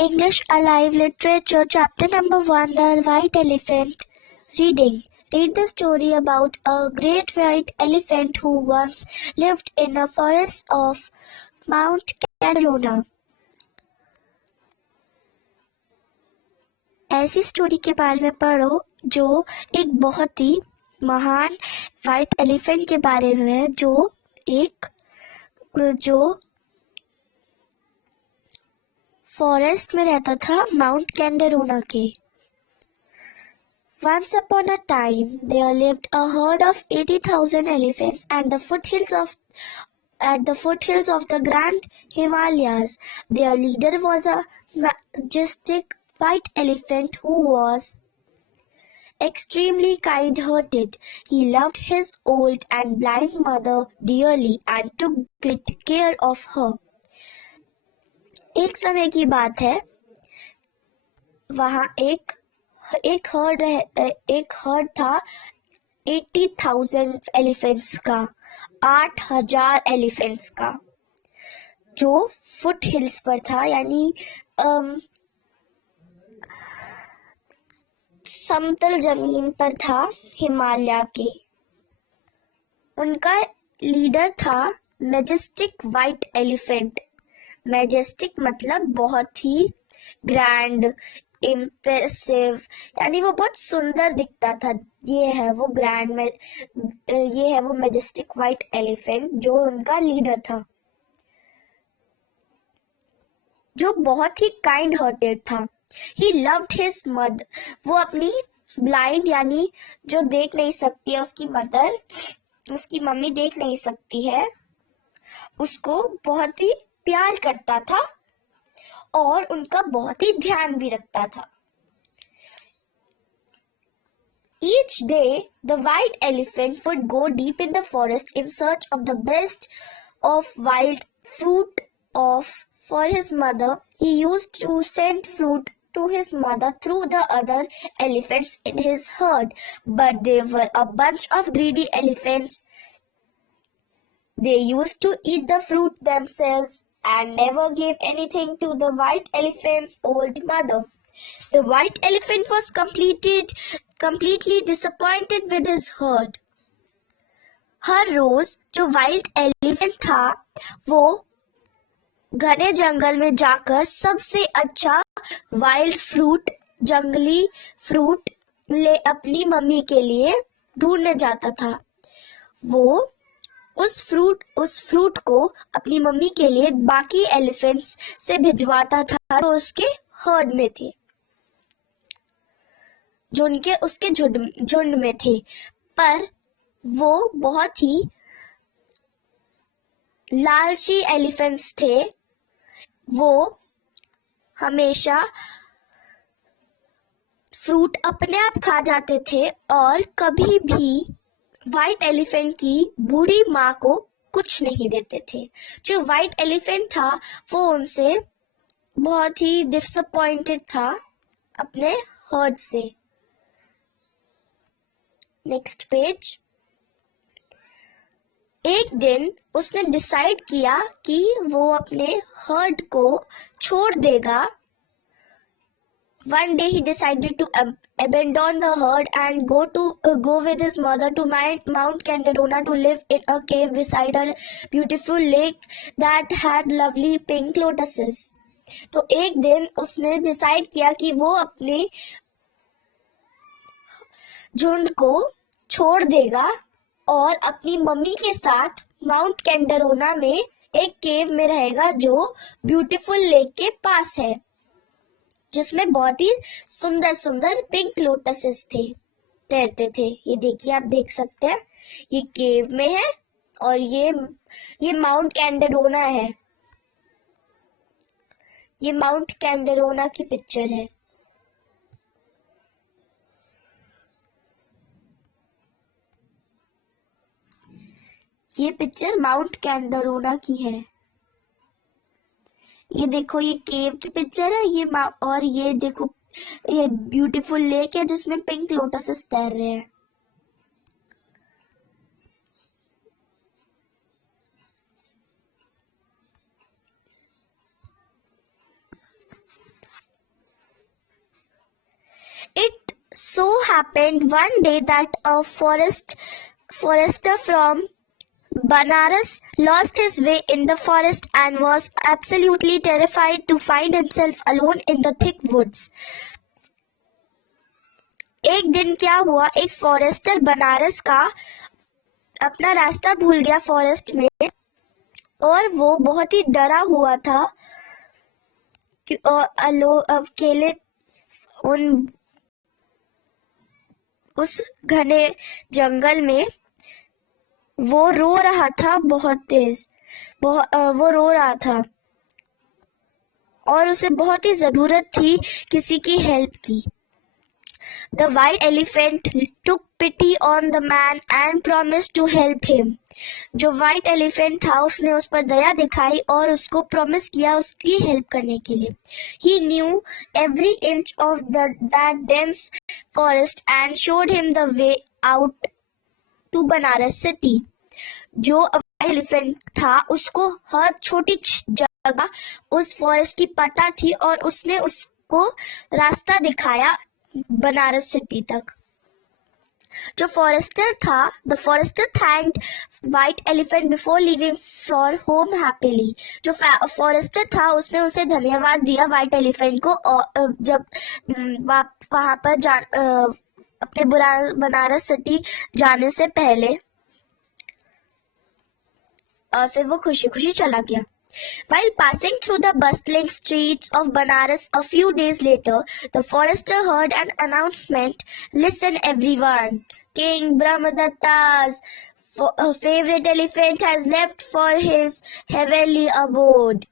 English Alive Literature, Chapter number 1, The White Elephant. Reading. Read the story about a great white elephant who once lived in a forest of Mount Canarona. ऐसी story के बारे में पढ़ो जो एक बहुत ही महान व्हाइट एलिफेंट के बारे में है जो फॉरेस्ट में रहता था माउंट कैंडरोना के. Once upon a time, there lived a herd of 80,000 elephants at the foothills of the Grand Himalayas. Their leader was a majestic white elephant who was extremely kind-hearted. He loved his old and blind mother dearly and took great care of her. एक समय की बात है, वहाँ एक heard था 80,000 elephants का, 8,000 elephants का, जो फुट हिल्स पर था, यानी समतल जमीन पर था हिमालय के. उनका लीडर था मैजेस्टिक व्हाइट एलिफेंट. मैजेस्टिक मतलब बहुत ही ग्रैंड, इम्प्रेसिव, यानी वो बहुत सुंदर दिखता था. ये है वो मैजेस्टिक व्हाइट एलिफेंट जो उनका लीडर था, जो बहुत ही काइंड हार्टेड था. He loved his mother. वो अपनी ब्लाइंड, यानी जो देख नहीं सकती है, उसकी मम्मी देख नहीं सकती है, उसको बहुत ही प्यार करता था और उनका बहुत ही ध्यान भी रखता था. Each day, the white elephant would go deep in the forest in search of the best of wild fruit for his mother. He used to send fruit to his mother through the other elephants in his herd, but they were a bunch of greedy elephants. They used to eat the fruit themselves and never gave anything to the white elephant's old mother. The white elephant was completely disappointed with his herd. हर रोज जो wild elephant था, वो घने जंगल में जाकर सबसे अच्छा wild fruit, जंगली fruit ले अपनी मम्मी के लिए ढूंढने जाता था. वो उस फ्रूट को अपनी मम्मी के लिए बाकी एलिफेंट्स से भिजवाता था जो उसके हर्ड में थे, जो उसके झुंड में थे. पर वो बहुत ही लालची एलिफेंट्स थे. वो हमेशा फ्रूट अपने आप खा जाते थे और कभी भी व्हाइट एलिफेंट की बूढ़ी माँ को कुछ नहीं देते थे. जो व्हाइट एलिफेंट था वो उनसे बहुत ही डिसअपॉइंटेड था अपने हर्ड से. Next page. एक दिन उसने डिसाइड किया कि वो अपने हर्ड को छोड़ देगा. One day he decided to abandon the herd and go with his mother to Mount Candarona to live in a cave beside a beautiful lake that had lovely pink lotuses. तो एक दिन उसने decide किया कि वो अपने झुंड को छोड़ देगा और अपनी मम्मी के साथ माउंट कैंडरोना में एक केव में रहेगा जो ब्यूटीफुल लेक के पास है, जिसमें बहुत ही सुंदर सुंदर पिंक लोटसेस तैरते थे. ये देखिए, आप देख सकते हैं, ये केव में है और ये माउंट कैंडरोना है. ये माउंट कैंडरोना की पिक्चर है. ये पिक्चर माउंट कैंडरोना की है. ये देखो, ये केव की पिक्चर है, और ये देखो, ये ब्यूटीफुल लेक है जिसमें पिंक लोटसेस तैर रहे हैं. so happened one day that a forester from Banaras lost his way in the forest and was absolutely terrified to find himself alone in the thick woods. एक दिन क्या हुआ, एक फॉरेस्टर बनारस का अपना रास्ता भूल गया फॉरेस्ट में, और वो बहुत ही डरा हुआ था अकेले उस घने जंगल में वो रो रहा था बहुत तेज, वो रो रहा था और उसे बहुत ही जरूरत थी किसी की हेल्प की. The white elephant took pity on the man and promised to help him. जो व्हाइट एलिफेंट था उसने उस पर दया दिखाई और उसको प्रॉमिस किया उसकी हेल्प करने के लिए. He knew every inch of that dense forest and showed him the way out to Banaras city. जो एलिफेंट था उसको हर छोटी जगह उस फॉरेस्ट की पता थी और उसने उसको रास्ता दिखाया बनारस सिटी तक. जो फॉरेस्टर था, the forester thanked white elephant before living for home happily. जो फॉरेस्टर था उसने उसे धन्यवाद दिया व्हाइट एलिफेंट को, और जब वहां पर अपने बनारस सिटी जाने से पहले, और फिर वो खुशी खुशी चला गया. While passing through the bustling streets of Banaras a few days later, the forester heard an announcement. Listen everyone, King Brahmadatta's favorite elephant has left for his heavenly abode.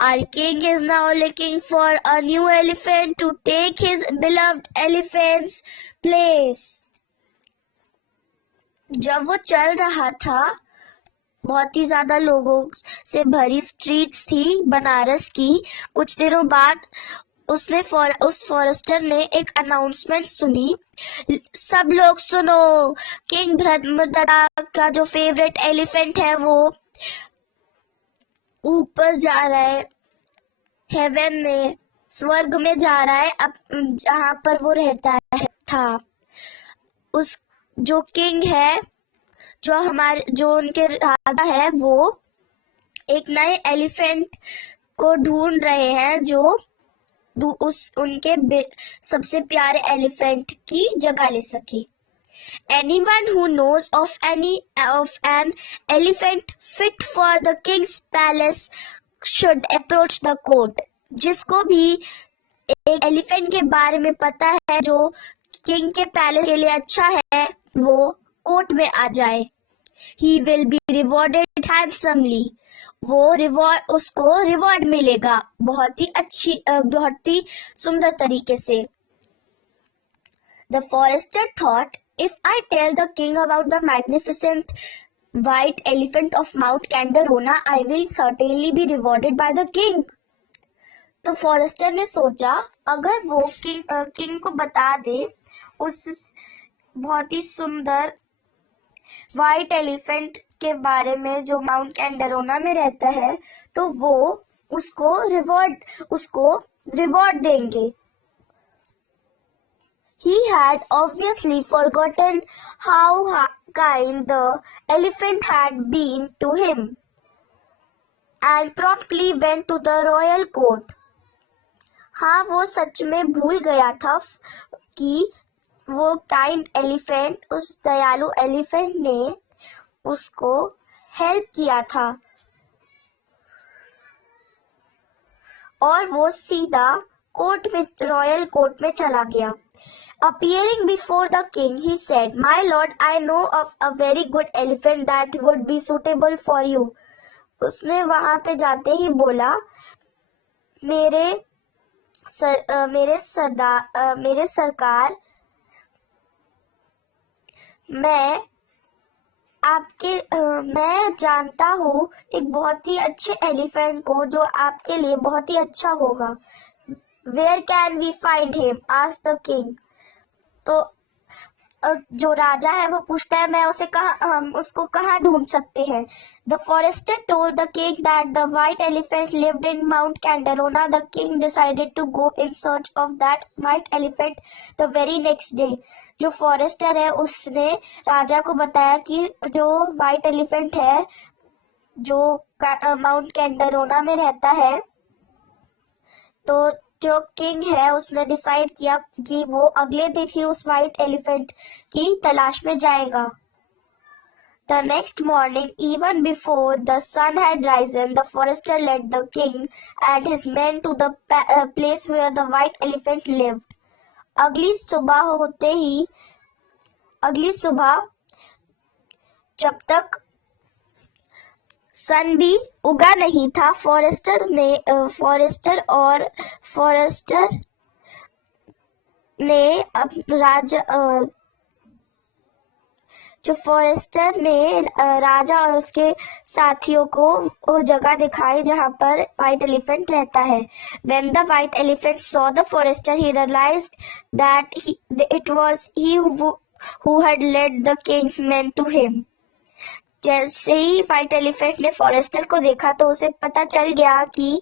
Our king is now looking for a new elephant to take his beloved elephant's place. जब वो चल रहा था, बहुत ही ज्यादा लोगों से भरी स्ट्रीट्स थी बनारस की. कुछ दिनों बाद उस फॉरेस्टर ने एक अनाउंसमेंट सुनी. सब लोग सुनो, किंग ब्रह्मदत्ता का जो फेवरेट एलिफेंट है वो ऊपर जा रहा है, हेवन में, स्वर्ग में जा रहा है, जहां पर वो रहता था. उस जो किंग है, जो उनके राजा है, वो एक नए एलिफेंट को ढूंढ रहे हैं जो उनके सबसे प्यारे एलिफेंट की जगह ले सके. Anyone who knows of an elephant fit for the king's palace should approach the court. जिसको भी एक एलिफेंट के बारे में पता है जो किंग के पैलेस के लिए अच्छा है, वो कोर्ट में आ जाए. He will be rewarded handsomely. उसको रिवॉर्ड मिलेगा बहुत ही सुंदर तरीके से. The forester thought, if I tell the king about the magnificent white elephant of Mount Candarona, I will certainly be rewarded by the king. तो forester ने सोचा, अगर वो किंग को बता दे उस बहुत ही सुंदर व्हाइट एलिफेंट के बारे में जो माउंट कैंडरोना में रहता है, तो वो उसको रिवॉर्ड देंगे. He had obviously forgotten how kind the elephant had been to him and promptly went to the royal court. हाँ, वो सच में भूल गया था कि वो काइंड एलिफेंट, उस दयालु एलिफेंट ने उसको हेल्प किया था, और वो सीधा रॉयल कोर्ट में चला गया. Appearing before the king, he said, "My lord, I know of a very good elephant that would be suitable for you." उसने वहां पे जाते ही बोला, मेरे सरकार, मैं जानता हूँ एक बहुत ही अच्छे एलिफेंट को जो आपके लिए बहुत ही अच्छा होगा. Where can we find him? asked the king. तो जो राजा है वो पूछता है मैं उसे हम उसको कहाँ ढूंढ सकते हैं. The forester told the king that the white elephant lived in Mount Candarona. The king decided to go in search of that white elephant the very next day. जो फॉरेस्टर है उसने राजा को बताया कि जो व्हाइट एलिफेंट है जो mount कैंडरोना में रहता है. तो जो किंग है उसने डिसाइड किया कि वो अगले दिन ही उस व्हाइट एलिफेंट की तलाश में जाएगा. The next morning, even before the sun had risen, the forester led the king and his men to the place where the white elephant lived. अगली सुबह जब तक सन भी उगा नहीं था, फॉरेस्टर ने राजा और उसके साथियों को वो जगह दिखाई जहाँ पर व्हाइट एलिफेंट रहता है. When the white elephant saw the forester, he realized that it was he who had led the king's men to him. जैसे ही व्हाइट एलिफेंट ने फॉरेस्टर को देखा तो उसे पता चल गया कि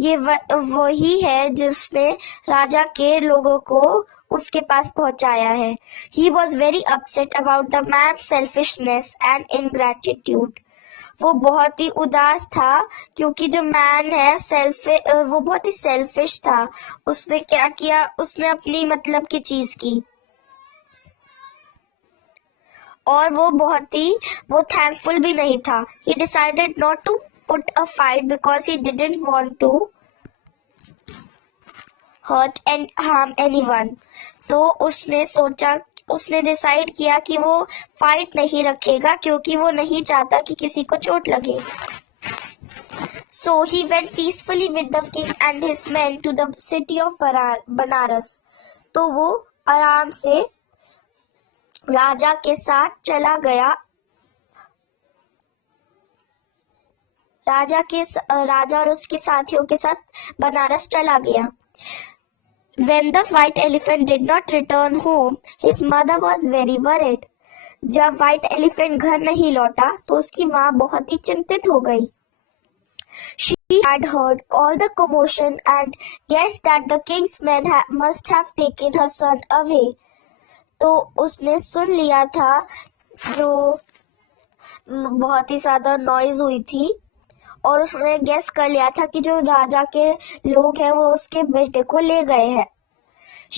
ये वही है जिसने राजा के लोगों को उसके पास पहुंचाया है. He was very upset about the man's selfishness and ingratitude. वो बहुत ही उदास था क्योंकि जो मैन है वो बहुत ही सेल्फिश था. उसने क्या किया, उसने अपनी मतलब की चीज की और वो थैंकफुल भी नहीं था. He decided not to put a fight because he didn't want to hurt and harm anyone. तो उसने डिसाइड किया कि वो फाइट नहीं रखेगा क्योंकि वो नहीं चाहता कि किसी को चोट लगे. So he went peacefully with the king and his men to the city of Banaras. तो वो आराम से राजा के साथ चला गया. राजा और उसके साथियों के साथ बनारस चला गया. When the white elephant did not return home, his mother was very worried. जब व्हाइट एलिफेंट घर नहीं लौटा तो उसकी माँ बहुत ही चिंतित हो गई. She had heard all the commotion and guessed that the king's men must have taken her son away. तो उसने सुन लिया था जो बहुत ही ज्यादा नॉइज हुई थी और उसने गेस कर लिया था कि जो राजा के लोग हैं वो उसके बेटे को ले गए हैं.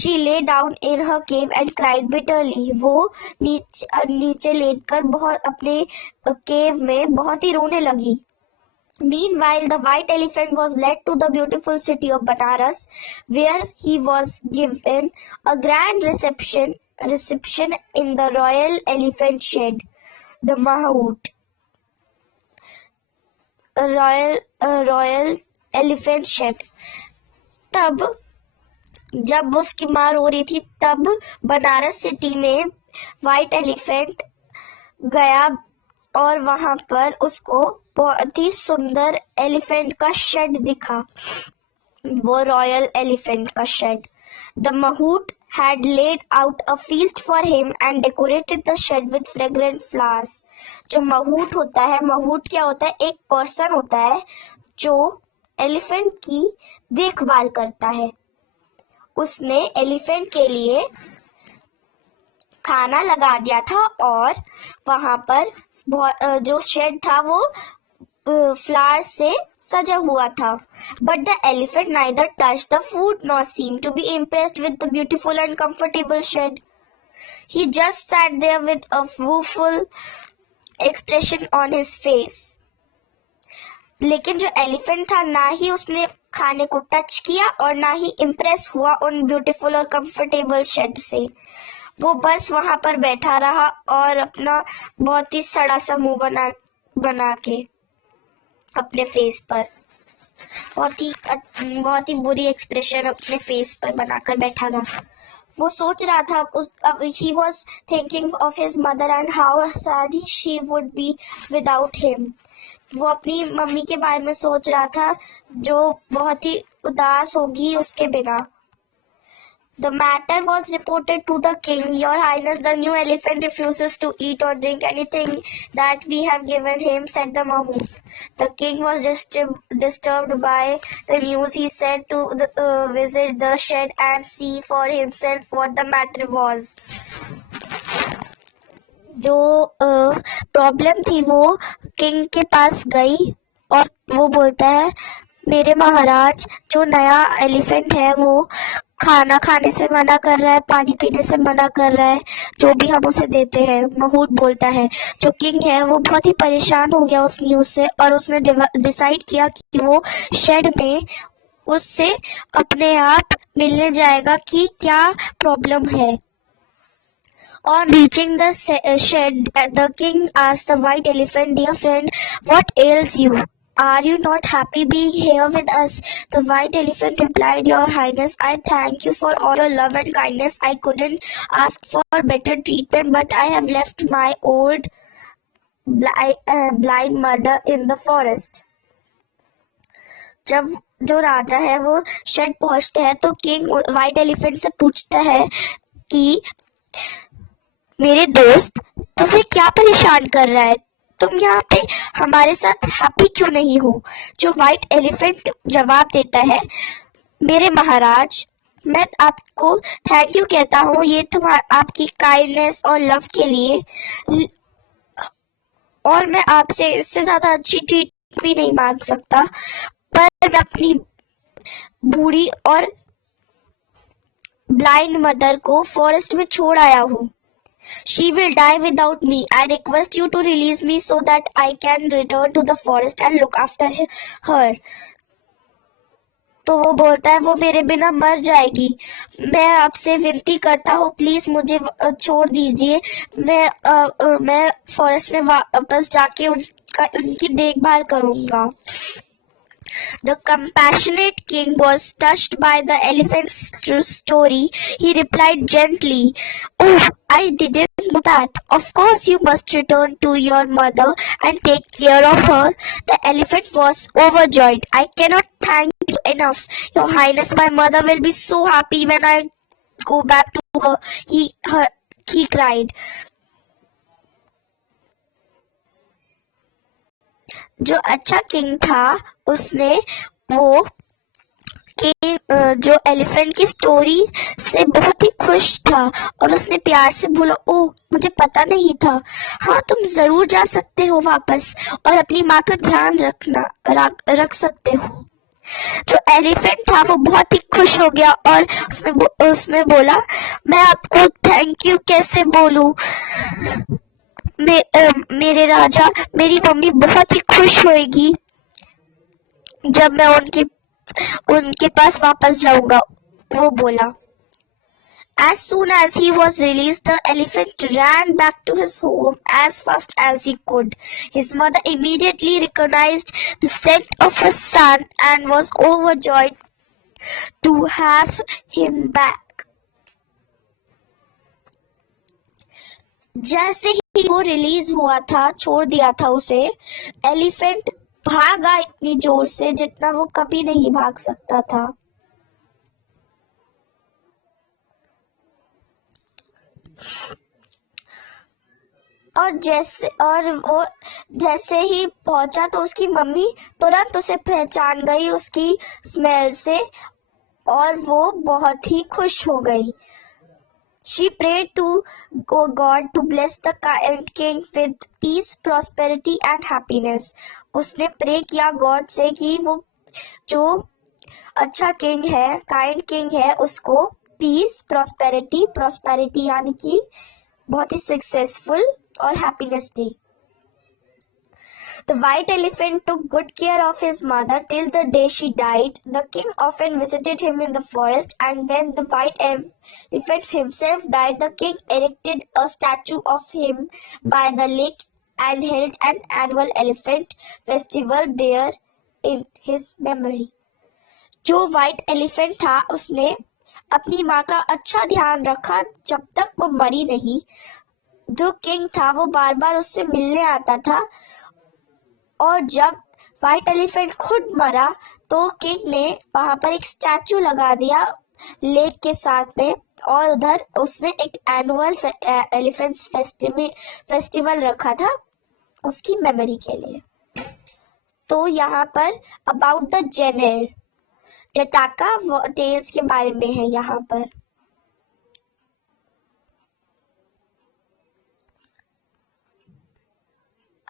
She lay down in her cave and cried bitterly. वो नीचे लेटकर अपने केव में बहुत ही रोने लगी. Meanwhile, the white elephant was led to the beautiful city of Banaras, where he was given a grand reception in the royal elephant shed, the Mahout. Royal elephant shed. तब जब उसकी माँ रो रही थी तब बनारस सिटी में व्हाइट एलिफेंट गया और वहां पर उसको बहुत ही सुंदर एलिफेंट का शेड दिखा. वो रॉयल एलिफेंट का shade. The Mahout had laid out a feast for him and decorated the shed with fragrant flowers. जो महूट होता है, महूट क्या होता है, एक पर्सन होता है जो एलिफेंट की देखभाल करता है. उसने एलिफेंट के लिए खाना लगा दिया था और वहां पर जो शेड था वो फ्लावर्स से सजा हुआ था. But the elephant neither touched the food nor seemed to be impressed with the beautiful and comfortable shed. He just sat there with a woeful expression on his face. लेकिन जो elephant था ना ही उसने खाने को टच किया और ना ही इम्प्रेस हुआ उन ब्यूटीफुल और कंफर्टेबल शेड से. वो बस वहां पर बैठा रहा और अपना बहुत ही सड़ा सा मुंह बना के अपने फेस पर बहुत ही बुरी एक्सप्रेशन अपने फेस पर बनाकर बैठा रहा. वो सोच रहा था he was thinking of his mother and how sad she would be without him. वो अपनी मम्मी के बारे में सोच रहा था जो बहुत ही उदास होगी उसके बिना. The matter was reported to the king. Your highness, the new elephant refuses to eat or drink anything that we have given him, said the Mahout. The king was disturbed by the news. He said to visit the shed and see for himself what the matter was. जो problem थी वो king के पास गई और वो बोलता है, मेरे महाराज, जो नया एलिफेंट है वो खाना खाने से मना कर रहा है, पानी पीने से मना कर रहा है, जो भी हम उसे देते हैं। महूट बोलता है। जो किंग है वो बहुत ही परेशान हो गया उस न्यूज से और उसने डिसाइड किया कि वो शेड में उससे अपने आप मिलने जाएगा कि क्या प्रॉब्लम है। On reaching the shed, the king asked the white elephant, dear friend, what ails you? Are you not happy being here with us? The white elephant replied, Your Highness, I thank you for all your love and kindness. I couldn't ask for better treatment, but I have left my old blind mother in the forest. जब जो राजा है वो shade पहुंचते हैं तो king white elephant से पूछता है कि मेरे दोस्त, तुम्हें क्या परेशान कर रहा है? तुम यहाँ पे हमारे साथ हैप्पी क्यों नहीं हो? जो व्हाइट एलिफेंट जवाब देता है, मेरे महाराज, मैं आपको थैंक यू कहता हूँ, ये आपकी काइंडनेस और लव के लिए, और मैं आपसे इससे ज्यादा अच्छी ट्रीट भी नहीं मांग सकता, पर मैं अपनी बूढ़ी और ब्लाइंड मदर को फॉरेस्ट में छोड़ आया हूँ। She will die without me. I request you to release me so that I can return to the forest and look after her. तो वो बोलता है वो मेरे बिना मर जाएगी। मैं आपसे विनती करता हूँ, प्लीज मुझे छोड़ दीजिए। मैं फॉरेस्ट में वापस जाके उनकी देखभाल करूंगा। The compassionate king was touched by the elephant's story. He replied gently, Oh, I didn't know that. Of course you must return to your mother and take care of her. The elephant was overjoyed. I cannot thank you enough. Your Highness, my mother will be so happy when I go back to her. He cried. जो अच्छा king था उसने वो जो elephant की story से बहुत ही खुश था और उसने प्यार से बोला, ओह मुझे पता नहीं था। हाँ, तुम जरूर जा सकते हो वापस और अपनी माँ का ध्यान रख सकते हो। जो एलिफेंट था वो बहुत ही खुश हो गया और उसने बोला, मैं आपको थैंक यू कैसे बोलूं? मेरे राजा, मेरी मम्मी बहुत ही खुश होएगी जब मैं उनके पास वापस जाऊंगा, वो बोला। As soon as he was released, the elephant ran back to his home as fast as he could. His mother immediately recognized the scent of her son and was overjoyed to have him back. जैसे ही वो release हुआ था, छोड़ दिया था उसे, elephant भागा इतनी जोर से जितना वो कभी नहीं भाग सकता था। और वो जैसे ही पहुंचा तो उसकी मम्मी तुरंत उसे पहचान गई उसकी स्मेल से और वो बहुत ही खुश हो गई। She prayed to God to bless the kind king with peace, prosperity and happiness. उसने प्रे किया गॉड से कि वो जो अच्छा किंग है, काइंड किंग है, उसको पीस, प्रॉस्पेरिटी यानी कि बहुत ही सक्सेसफुल और happiness they. The white elephant took good care of his mother till the day she died. The king often visited him in the forest, and when the white elephant himself died, the king erected a statue of him by the lake and held an annual elephant festival there in his memory. जो white elephant था उसने अपनी माँ का अच्छा ध्यान रखा जब तक वो मरी नहीं। जो किंग था वो बार बार उससे मिलने आता था और जब व्हाइट एलिफेंट खुद मरा तो किंग ने वहां पर एक स्टैचू लगा दिया लेक के साथ में, और उधर उसने एक एनुअल एलिफेंट्स फेस्टिवल रखा था उसकी मेमोरी के लिए। तो यहाँ पर अबाउट द जेनर जटाका टेल्स के बारे में है यहाँ पर।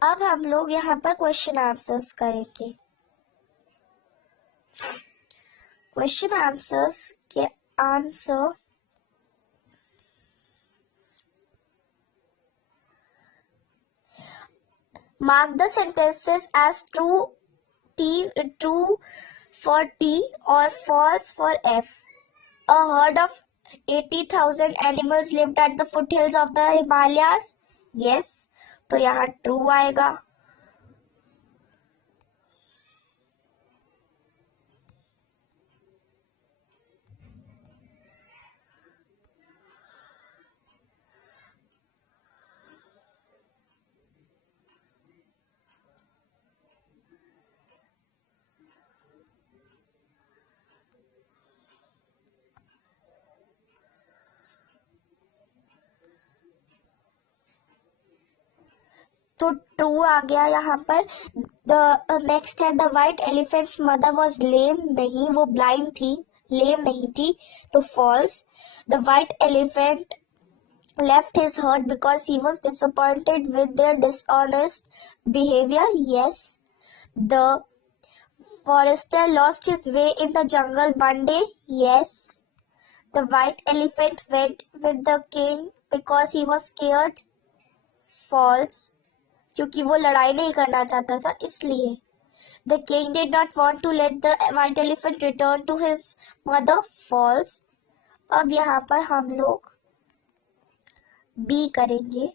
अब हम लोग यहाँ पर क्वेश्चन आंसर्स करेंगे। क्वेश्चन आंसर्स के answer mark the sentences as true for T or false for F. A herd of 80,000 animals lived at the foothills of the Himalayas. Yes, तो यहाँ true आएगा। तो ट्रू आ गया यहाँ पर। द नेक्स्ट है the white elephant's mother was lame, नहीं वो ब्लाइंड थी, लेम नहीं थी, तो false. The white elephant left his herd because he was disappointed with their dishonest behavior. Yes. The forester lost his way in the jungle one day. Yes. The white elephant went with the king because he was scared. False. क्योंकि वो लड़ाई नहीं करना चाहता था इसलिए। The king did not want to let the white elephant return to his mother. False. अब यहाँ पर हम लोग बी करेंगे।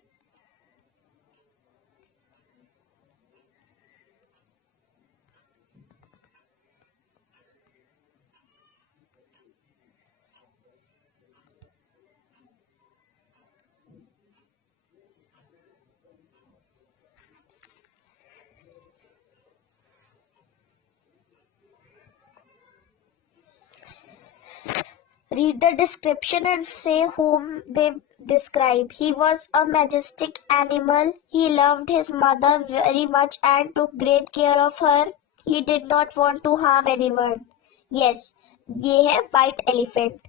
Read the description and say whom they describe. He was a majestic animal. He loved his mother very much and took great care of her. He did not want to harm anyone. Yes, ये है white elephant.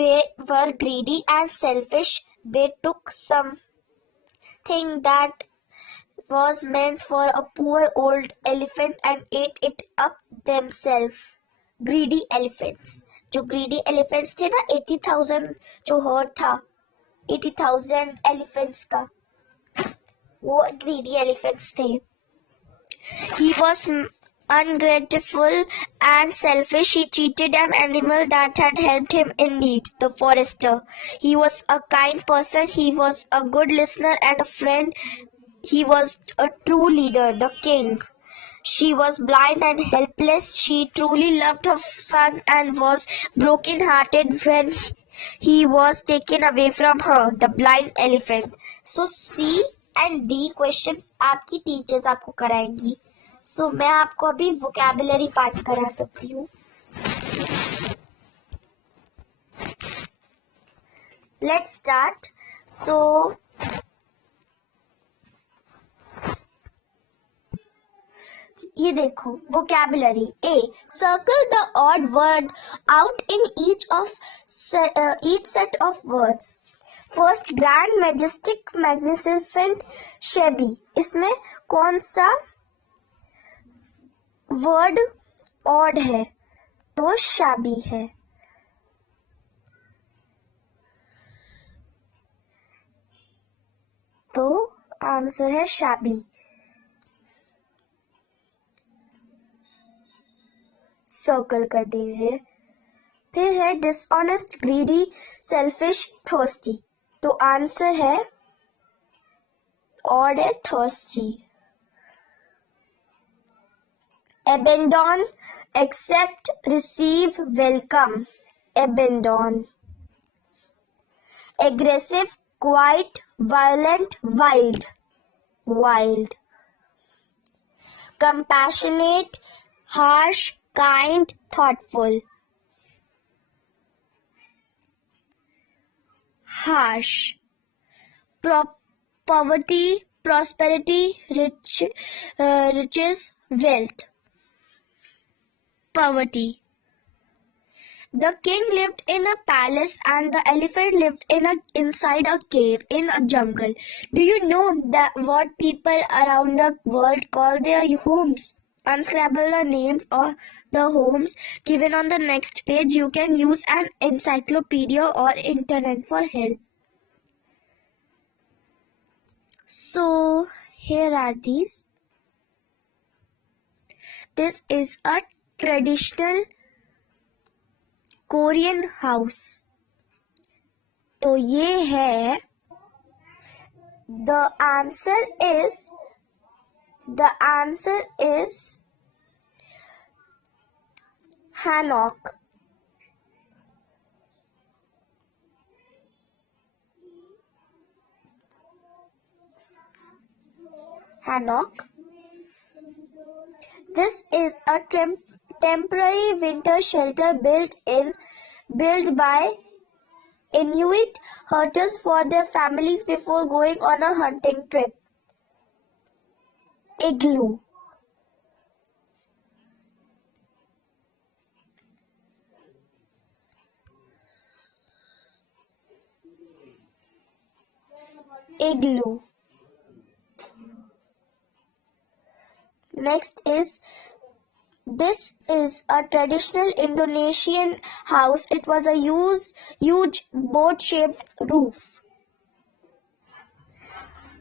They were greedy and selfish. They took something that was meant for a poor old elephant and ate it up themselves. Greedy elephants. जो greedy elephants थे ना, 80,000 जो heard था, 80,000 elephants का, वो greedy elephants थे। He was ungrateful and selfish. He cheated an animal that had helped him in need, the forester. He was a kind person. He was a good listener and a friend. He was a true leader, the king. She was blind and helpless. She truly loved her son and was broken-hearted when he was taken away from her, the blind elephant. So C and D questions आपकी teachers आपको कराएंगी। So मैं आपको अभी vocabulary पाठ करा सकती हूँ। Let's start. So ये देखो vocabulary. A. Circle the odd word out in each set of words. First, grand, majestic, magnificent, shabby. इसमें कौन सा word odd है? तो shabby है। तो आंसर है shabby। सर्कल कर दीजिए। फिर है डिसऑनेस्ट, ग्रीडी, सेल्फिश, थर्स्टी। तो आंसर है ऑड है, thirsty. Abandon, accept, receive, welcome. Abandon. Aggressive, quiet, violent, wild. Wild. Compassionate, harsh, kind, thoughtful. harsh. Poverty, prosperity, riches, wealth. Poverty. The king lived in a palace and the elephant lived inside a cave in a jungle. Do you know that what people around the world call their homes? Unscramble the names of the homes given on the next page. You can use an encyclopedia or internet for help. So here are these. This is a traditional Korean house. तो ये है. The answer is Hanok. Hanok. This is a temporary winter shelter built by Inuit hunters for their families before going on a hunting trip. Igloo. Igloo. Next is, this is a traditional Indonesian house. It was a huge boat-shaped roof.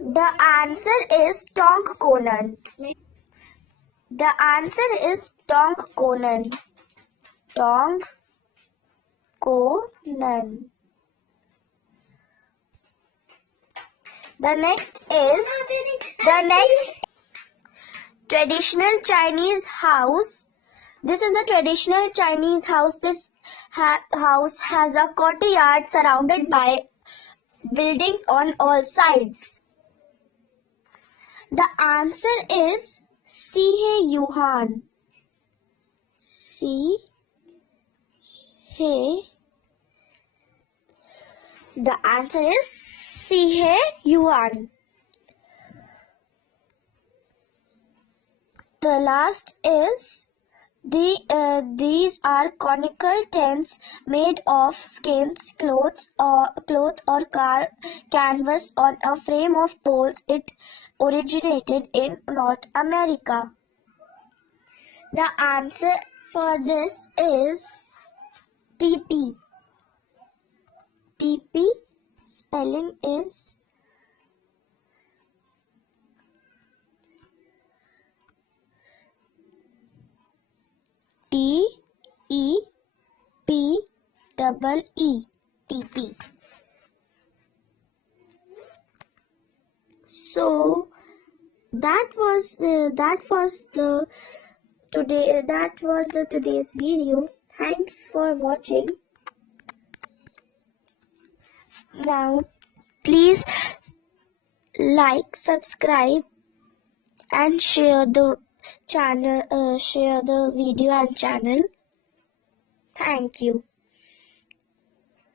The answer is Tongkonan. The answer is Tongkonan. Tongkonan. The next traditional Chinese house. This is a traditional Chinese house. This house has a courtyard surrounded by buildings on all sides. The answer is Sihe Yuan. The answer is Sihe Yuan. The last is, these are conical tents made of skins, cloth or canvas on a frame of poles. It originated in North America. The answer for this is TP. TP spelling is TEPEE. TP. So that was the today's video. Thanks for watching. Now please like, subscribe and share the channel, share the video and channel. Thank you.